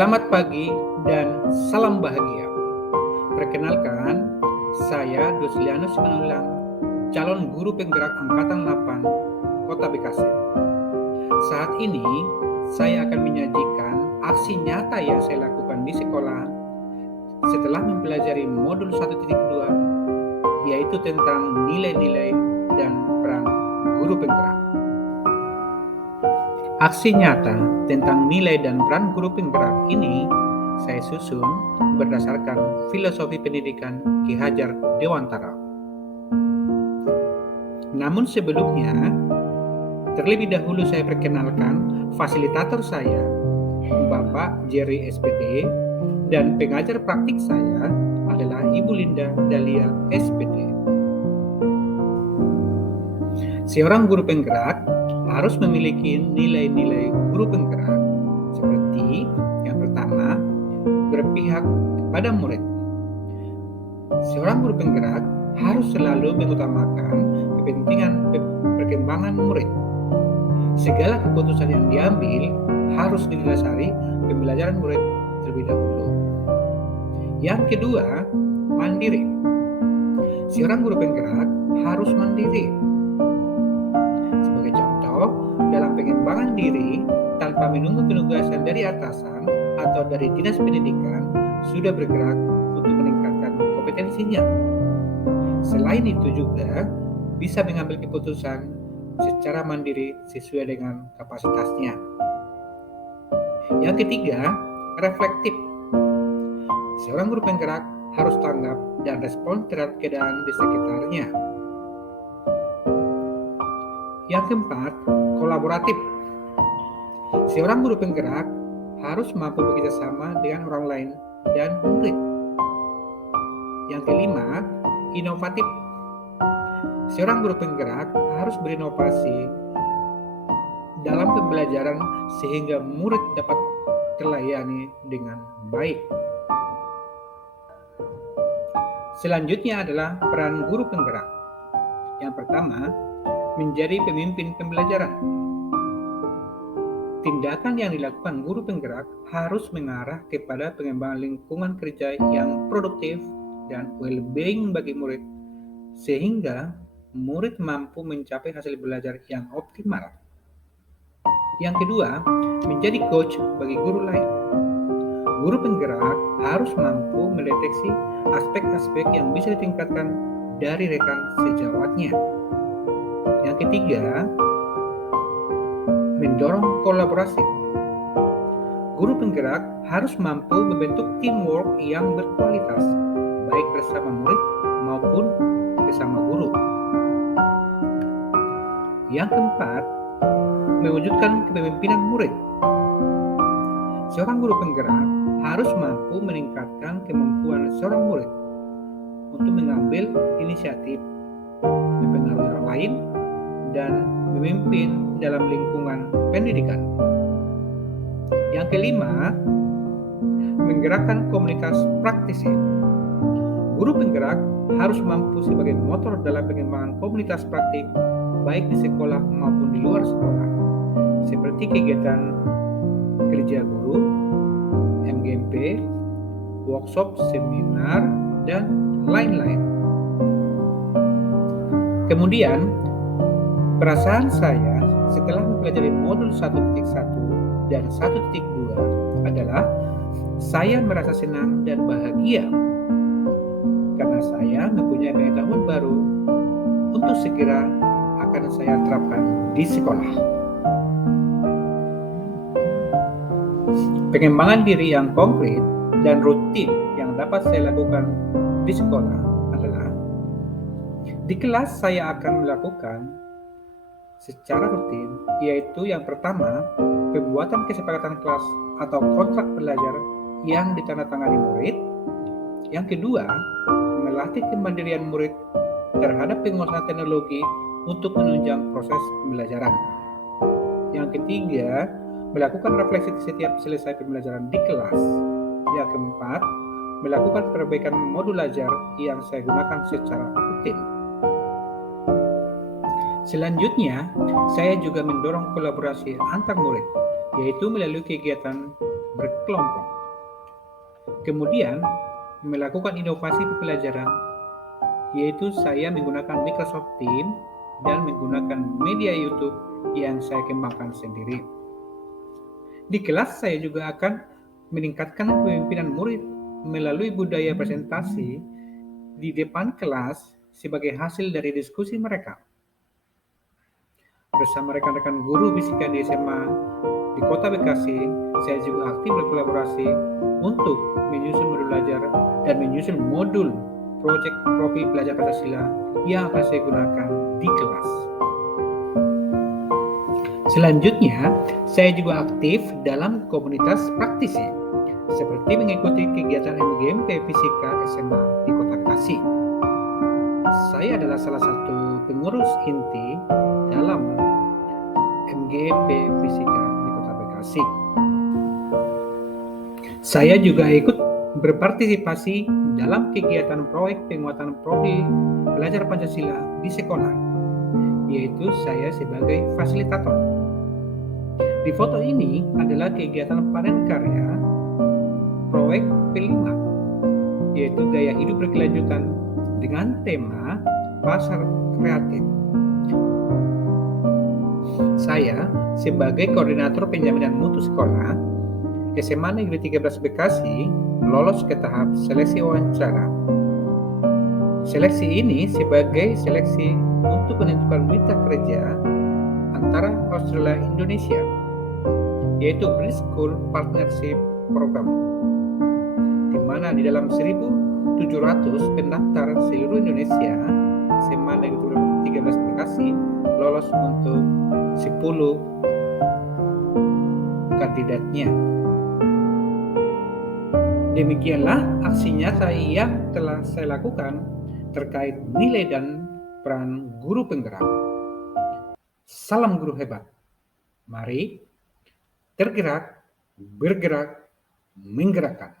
Selamat pagi dan salam bahagia. Perkenalkan, saya Duslianus Manulang, calon guru penggerak Angkatan 8, Kota Bekasi. Saat ini, saya akan menyajikan aksi nyata yang saya lakukan di sekolah setelah mempelajari modul 1.2, yaitu tentang nilai-nilai dan peran guru penggerak. Aksi nyata tentang nilai dan peran guru penggerak ini saya susun berdasarkan filosofi pendidikan Ki Hajar Dewantara. Namun sebelumnya, terlebih dahulu saya perkenalkan fasilitator saya, Bapak Jerry SPT, dan pengajar praktik saya adalah Ibu Linda Dahlia SPT. Seorang guru penggerak harus memiliki nilai-nilai guru penggerak seperti yang pertama, berpihak pada murid. Seorang guru penggerak harus selalu mengutamakan kepentingan perkembangan murid. Segala keputusan yang diambil harus didasari pembelajaran murid terlebih dahulu. Yang kedua, mandiri. Seorang guru penggerak harus mandiri. Sebagai contoh, dalam pengembangan diri tanpa menunggu penugasan dari atasan atau dari dinas pendidikan, sudah bergerak untuk meningkatkan kompetensinya. Selain itu juga bisa mengambil keputusan secara mandiri sesuai dengan kapasitasnya. Yang ketiga, reflektif. Seorang guru penggerak harus tanggap dan respon terhadap keadaan di sekitarnya. Yang keempat, kolaboratif. Seorang guru penggerak harus mampu bekerja sama dengan orang lain dan murid. Yang kelima, inovatif. Seorang guru penggerak harus berinovasi dalam pembelajaran sehingga murid dapat terlayani dengan baik. Selanjutnya adalah peran guru penggerak. Yang pertama, menjadi pemimpin pembelajaran. Tindakan yang dilakukan guru penggerak harus mengarah kepada pengembangan lingkungan kerja yang produktif dan well-being bagi murid, sehingga murid mampu mencapai hasil belajar yang optimal. Yang kedua, menjadi coach bagi guru lain. Guru penggerak harus mampu mendeteksi aspek-aspek yang bisa ditingkatkan dari rekan sejawatnya. Yang ketiga, mendorong kolaborasi. Guru penggerak harus mampu membentuk teamwork yang berkualitas, baik bersama murid maupun bersama guru. Yang keempat, mewujudkan kepemimpinan murid. Seorang guru penggerak harus mampu meningkatkan kemampuan seorang murid untuk mengambil inisiatif, mempengaruhi orang lain, dan memimpin dalam lingkungan pendidikan. Yang kelima, menggerakkan komunitas praktisi. Guru penggerak harus mampu sebagai motor dalam pengembangan komunitas praktik baik di sekolah maupun di luar sekolah, seperti kegiatan kerja guru, MGMP, workshop, seminar, dan lain-lain. Kemudian, perasaan saya setelah mempelajari modul 1.1 dan 1.2 adalah saya merasa senang dan bahagia karena saya mempunyai pengetahuan baru untuk segera akan saya terapkan di sekolah. Pengembangan diri yang konkret dan rutin yang dapat saya lakukan di sekolah adalah di kelas saya akan melakukan secara rutin, yaitu yang pertama, pembuatan kesepakatan kelas atau kontrak belajar yang ditandatangani murid. Yang kedua, melatih kemandirian murid terhadap penguasaan teknologi untuk menunjang proses pembelajaran. Yang ketiga, melakukan refleksi setiap selesai pembelajaran di kelas. Yang keempat, melakukan perbaikan modul belajar yang saya gunakan secara rutin. Selanjutnya, saya juga mendorong kolaborasi antar murid, yaitu melalui kegiatan berkelompok. Kemudian, melakukan inovasi pembelajaran, yaitu saya menggunakan Microsoft Teams dan menggunakan media YouTube yang saya kembangkan sendiri. Di kelas saya juga akan meningkatkan kepemimpinan murid melalui budaya presentasi di depan kelas sebagai hasil dari diskusi mereka. Bersama rekan-rekan guru fisika di SMA di Kota Bekasi, saya juga aktif berkolaborasi untuk menyusun modul belajar dan menyusun modul proyek profil belajar Pancasila yang akan saya gunakan di kelas. Selanjutnya, saya juga aktif dalam komunitas praktisi, seperti mengikuti kegiatan MGMP Fisika SMA di Kota Bekasi. Saya adalah salah satu pengurus inti dalam MGMP Fisika di Kota Bekasi. Saya juga ikut berpartisipasi dalam kegiatan proyek penguatan profil belajar Pancasila di sekolah, yaitu saya sebagai fasilitator. Di foto ini adalah kegiatan panen karya proyek P5, yaitu gaya hidup berkelanjutan dengan tema pasar kreatif. Saya sebagai koordinator penjaminan mutu sekolah SMA Negeri 13 Bekasi lolos ke tahap seleksi wawancara. Seleksi ini sebagai seleksi untuk menentukan mitra kerja antara Australia dan Indonesia, yaitu British School Partnership Program, di mana di dalam 1.700 pendaftar seluruh Indonesia, SMA Negeri 13 Bekasi lolos untuk 10 kandidatnya. Demikianlah aksi nyata yang telah saya lakukan terkait nilai dan peran guru penggerak. Salam guru hebat. Mari tergerak, bergerak, menggerakkan.